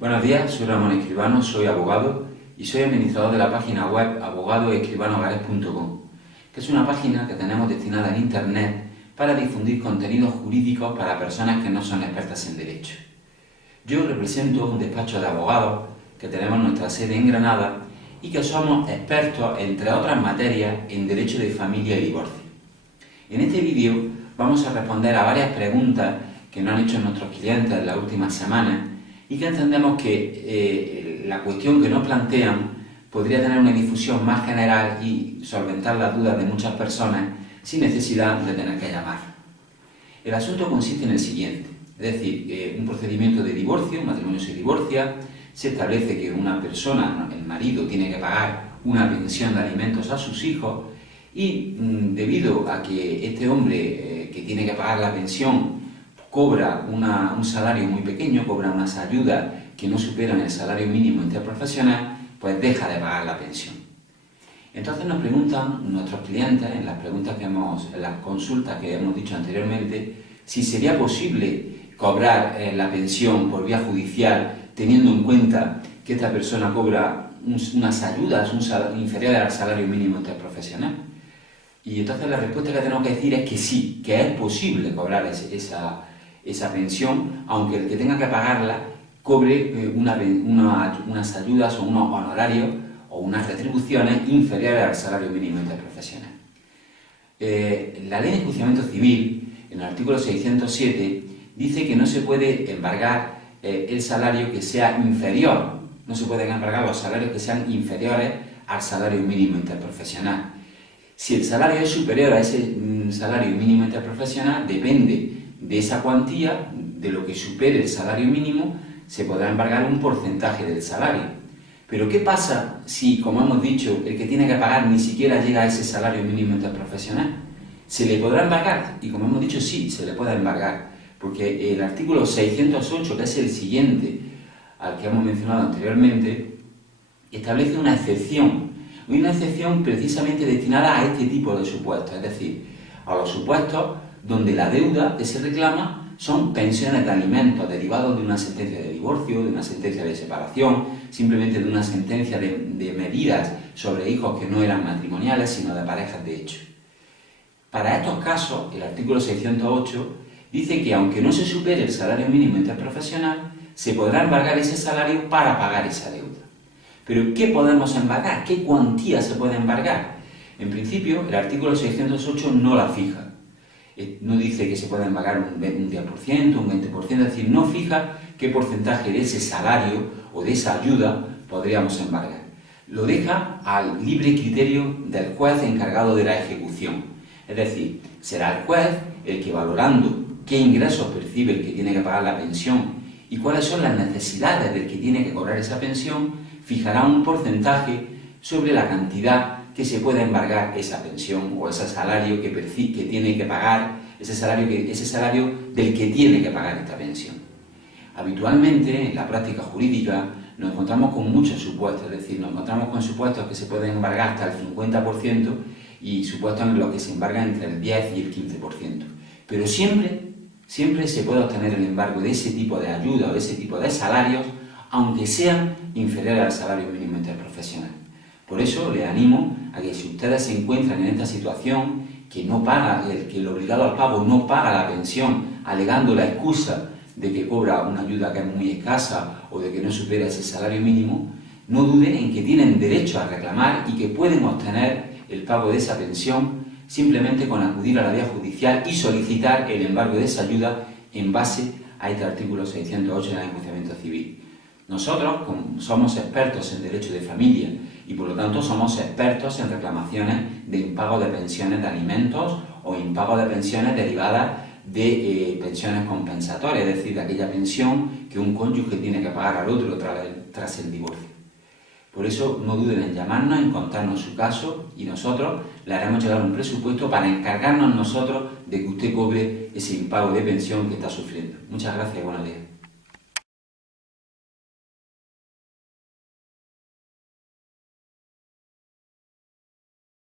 Buenos días, soy Ramón Escribano, soy abogado y soy administrador de la página web abogadoescribanohogares.com, que es una página que tenemos destinada en Internet para difundir contenidos jurídicos para personas que no son expertas en derecho. Yo represento un despacho de abogados que tenemos nuestra sede en Granada y que somos expertos, entre otras materias, en derecho de familia y divorcio. En este vídeo vamos a responder a varias preguntas que nos han hecho nuestros clientes en las últimas semanas y que entendemos que la cuestión que nos plantean podría tener una difusión más general y solventar las dudas de muchas personas sin necesidad de tener que llamar. El asunto consiste en el siguiente, es decir, un procedimiento de divorcio, un matrimonio se divorcia, se establece que una persona, el marido, tiene que pagar una pensión de alimentos a sus hijos y debido a que este hombre que tiene que pagar la pensión cobra un salario muy pequeño, cobra unas ayudas que no superan el salario mínimo interprofesional, pues deja de pagar la pensión. Entonces nos preguntan nuestros clientes, en las consultas que hemos dicho anteriormente, si sería posible cobrar la pensión por vía judicial teniendo en cuenta que esta persona cobra unas ayudas inferiores al salario mínimo interprofesional. Y entonces la respuesta que tenemos que decir es que sí, que es posible cobrar esa pensión, aunque el que tenga que pagarla cobre unas ayudas o unos honorarios o unas retribuciones inferiores al salario mínimo interprofesional. La Ley de Enjuiciamiento Civil, en el artículo 607, dice que no se puede embargar el salario que sea inferior, no se pueden embargar los salarios que sean inferiores al salario mínimo interprofesional. Si el salario es superior a ese salario mínimo interprofesional, depende de esa cuantía, de lo que supere el salario mínimo, se podrá embargar un porcentaje del salario. Pero ¿qué pasa si, como hemos dicho, el que tiene que pagar ni siquiera llega a ese salario mínimo interprofesional? ¿Se le podrá embargar? Y como hemos dicho, sí, se le puede embargar, porque el artículo 608, que es el siguiente al que hemos mencionado anteriormente, establece una excepción precisamente destinada a este tipo de supuestos, es decir, a los supuestos donde la deuda que se reclama son pensiones de alimentos derivados de una sentencia de divorcio, de una sentencia de separación, simplemente de una sentencia de medidas sobre hijos que no eran matrimoniales, sino de parejas de hecho. Para estos casos, el artículo 608 dice que aunque no se supere el salario mínimo interprofesional, se podrá embargar ese salario para pagar esa deuda. Pero ¿qué podemos embargar? ¿Qué cuantía se puede embargar? En principio, el artículo 608 no la fija. No dice que se pueda embargar un 10%, un 20%, es decir, no fija qué porcentaje de ese salario o de esa ayuda podríamos embargar. Lo deja al libre criterio del juez encargado de la ejecución. Es decir, será el juez el que, valorando qué ingresos percibe el que tiene que pagar la pensión y cuáles son las necesidades del que tiene que cobrar esa pensión, fijará un porcentaje sobre la cantidad que se puede embargar esa pensión o ese salario que tiene que pagar, ese salario del que tiene que pagar esta pensión. Habitualmente, en la práctica jurídica, nos encontramos con muchos supuestos, es decir, nos encontramos con supuestos que se pueden embargar hasta el 50% y supuestos en los que se embarga entre el 10 y el 15%. Pero siempre se puede obtener el embargo de ese tipo de ayuda o de ese tipo de salarios, aunque sean inferiores al salario mínimo interprofesional. Por eso les animo a que si ustedes se encuentran en esta situación, que el obligado al pago no paga la pensión, alegando la excusa de que cobra una ayuda que es muy escasa o de que no supera ese salario mínimo, no duden en que tienen derecho a reclamar y que pueden obtener el pago de esa pensión simplemente con acudir a la vía judicial y solicitar el embargo de esa ayuda en base a este artículo 608 de la Ley de Enjuiciamiento Civil. Nosotros somos expertos en derecho de familia y por lo tanto somos expertos en reclamaciones de impago de pensiones de alimentos o impago de pensiones derivadas de pensiones compensatorias, es decir, de aquella pensión que un cónyuge tiene que pagar al otro tras el divorcio. Por eso no duden en llamarnos, en contarnos su caso y nosotros le haremos llegar un presupuesto para encargarnos nosotros de que usted cobre ese impago de pensión que está sufriendo. Muchas gracias y buenos días.